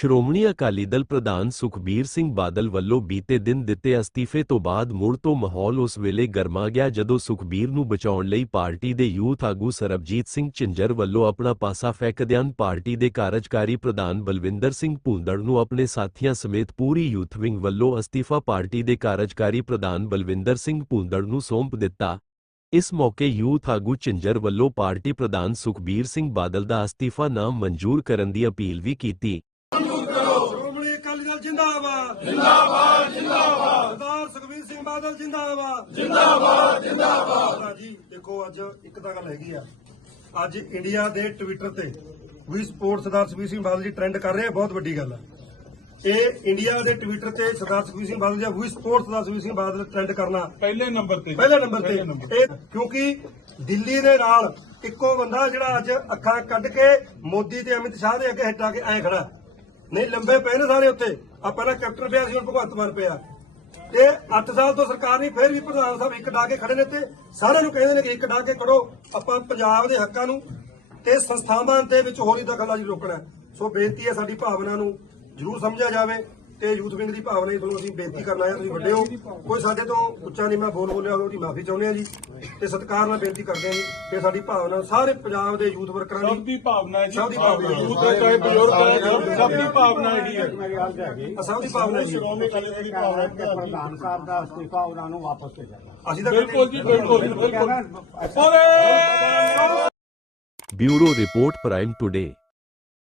ਸ਼੍ਰੋਮਣੀ ਅਕਾਲੀ ਦਲ ਪ੍ਰਧਾਨ ਸੁਖਬੀਰ ਸਿੰਘ ਬਾਦਲ ਵੱਲੋਂ ਬੀਤੇ ਦਿਨ ਦਿੱਤੇ ਅਸਤੀਫੇ ਤੋਂ ਬਾਅਦ ਮੁੜ ਤੋਂ ਮਾਹੌਲ ਉਸ ਵੇਲੇ ਗਰਮਾ ਗਿਆ ਜਦੋਂ ਸੁਖਬੀਰ ਨੂੰ ਬਚਾਉਣ ਲਈ ਪਾਰਟੀ ਦੇ ਯੂਥ ਆਗੂ ਸਰਬਜੀਤ ਸਿੰਘ ਝਿੰਜਰ ਵੱਲੋਂ ਆਪਣਾ ਪਾਸਾ ਫੈਂਕਦਿਆਂ ਪਾਰਟੀ ਦੇ ਕਾਰਜਕਾਰੀ ਪ੍ਰਧਾਨ ਬਲਵਿੰਦਰ ਸਿੰਘ ਭੂੰਦੜ ਨੂੰ ਆਪਣੇ ਸਾਥੀਆਂ ਸਮੇਤ ਪੂਰੀ ਯੂਥ ਵਿੰਗ ਵੱਲੋਂ ਅਸਤੀਫਾ ਪਾਰਟੀ ਦੇ ਕਾਰਜਕਾਰੀ ਪ੍ਰਧਾਨ ਬਲਵਿੰਦਰ ਸਿੰਘ ਭੂੰਦੜ ਨੂੰ ਸੌਂਪ ਦਿੱਤਾ। ਇਸ ਮੌਕੇ ਯੂਥ ਆਗੂ ਝਿੰਜਰ ਵੱਲੋਂ ਪਾਰਟੀ ਪ੍ਰਧਾਨ ਸੁਖਬੀਰ ਸਿੰਘ ਬਾਦਲ ਦਾ ਅਸਤੀਫਾ ਨਾ ਮਨਜ਼ੂਰ ਕਰਨ ਦੀ ਅਪੀਲ ਵੀ ਕੀਤੀ। ਜਿੰਦਾਬਾਦ। ਜਿੰਦਾਬਾਦ ਜਿੰਦਾਬਾਦ। ਸਰਦਾਰ ਸੁਖਬੀਰ ਸਿੰਘ ਬਾਦਲ ਜਿੰਦਾਬਾਦ। ਜਿੰਦਾਬਾਦ ਜਿੰਦਾਬਾਦ। ਜੀ ਦੇਖੋ ਅੱਜ ਇੱਕ ਤਾਂ ਗੱਲ ਹੈਗੀ ਆ। ਅੱਜ ਇੰਡੀਆ ਦੇ ਟਵਿੱਟਰ ਤੇ ਵੀ ਸਪੋਰਟ ਸਰਦਾਰ ਸੁਖਬੀਰ ਸਿੰਘ ਬਾਦਲ ਜੀ ਟ੍ਰੈਂਡ ਕਰ ਰਹੇ ਆ ਬਹੁਤ ਵੱਡੀ ਗੱਲ ਆ। ਇਹ ਇੰਡੀਆ ਦੇ ਟਵਿੱਟਰ ਤੇ ਸਰਦਾਰ ਸੁਖਬੀਰ ਸਿੰਘ ਬਾਦਲ ਜਾਂ ਵੀ ਸਪੋਰਟ ਸਰਦਾਰ ਸੁਖਬੀਰ ਸਿੰਘ ਬਾਦਲ ਟ੍ਰੈਂਡ ਕਰਨਾ। ਪਹਿਲੇ ਨੰਬਰ ਤੇ ਪਹਿਲੇ ਨੰਬਰ ਤੇ। ਇਹ ਕਿਉਂਕਿ ਦਿੱਲੀ ਦੇ ਨਾਲ ਇੱਕੋ ਬੰਦਾ ਜਿਹੜਾ ਅੱਜ ਅੱਖਾਂ ਕੱਢ ਕੇ ਮੋਦੀ ਤੇ ਅਮਿਤ ਸ਼ਾਹ ਦੇ ਅੱਗੇ ਹਟਾ ਕੇ ਐ ਖੜਾ। ਨਹੀਂ, ਲੰਬੇ ਪਏ ਨੇ ਸਾਰੇ ਉੱਥੇ। ਆ ਪਹਿਲਾਂ ਕੈਪਟਨ ਪਿਆ ਸੀ, ਹੁਣ ਭਗਵੰਤ ਮਾਨ ਪਿਆ। ਤੇ 8 ਸਾਲ ਤੋਂ ਸਰਕਾਰ ਨਹੀਂ, ਫੇਰ ਵੀ ਪ੍ਰਧਾਨ ਸਾਹਿਬ ਇੱਕ ਡਾ ਕੇ ਖੜੇ ਨੇ ਤੇ ਸਾਰਿਆਂ ਨੂੰ ਕਹਿੰਦੇ ਨੇ ਕਿ ਇੱਕ ਡਾ ਕੇ ਖੜੋ, ਆਪਾਂ ਪੰਜਾਬ ਦੇ ਹੱਕਾਂ ਨੂੰ ਤੇ ਸੰਸਥਾਵਾਂ ਦੇ ਵਿੱਚ ਹੋਰੀ ਦਖਲਅੰਦਾਜ਼ੀ ਰੋਕਣਾ ਸੋ ਬੇਨਤੀ ਹੈ ਸਾਡੀ ਭਾਵਨਾ ਨੂੰ ਜ਼ਰੂਰ ਸਮਝਿਆ ਜਾਵੇ। ਤੇ ਯੂਥ ਵਿੰਗ ਦੀ ਭਾਵਨਾ ਹੀ ਤੁਹਾਨੂੰ ਅਸੀਂ ਬੇਨਤੀ ਕਰਨਾ ਹੈ ਤੁਸੀਂ ਵੱਡੇ ਹੋ। ਕੋਈ ਸਾਡੇ ਤੋਂ ਉੱਚਾ ਨਹੀਂ ਮੈਂ ਬੋਲ ਬੋਲਿਆ ਹੋਵੇ ਉਹਦੀ ਮਾਫੀ ਚਾਹੁੰਦੇ ਹਾਂ ਜੀ। ਤੇ ਸਤਿਕਾਰ ਨਾਲ ਬੇਨਤੀ ਕਰਦੇ ਹਾਂ ਜੀ ਕਿ ਸਾਡੀ ਭਾਵਨਾ ਸਾਰੇ ਪੰਜਾਬ ਦੇ ਯੂਥ ਵਰਕਰਾਂ ਸਭ ਦੀ ਦੀ ਭਾਵਨਾ ਹੈ ਜੀ। ਸਭ ਦੀ ਭਾਵਨਾ ਹੈ। ਯੂਥ ਹੈ ਚਾਹੇ ਬਜ਼ੁਰਗ ਹੈ ਸਭ ਦੀ ਭਾਵਨਾ ਇਹੀ ਹੈ। ਸਭ ਦੀ ਭਾਵਨਾ ਹੈ ਜੀ। ਸ਼੍ਰੋਮਣੀ ਅਕਾਲੀ ਦੀ ਭਾਵਨਾ ਕਿ ਪ੍ਰਧਾਨ ਸਾਹਿਬ ਦਾ ਅਸਤੀਫਾ ਉਹਨਾਂ ਨੂੰ ਵਾਪਸ ਭੇਜਣਾ ਅਸੀਂ ਤਾਂ ਬਿਲਕੁਲ ਜੀ ਬਿਲਕੁਲ ਬਿਲਕੁਲ ਬਿਊਰੋ ਰਿਪੋਰਟ ਪ੍ਰਾਈਮ ਟੁਡੇ।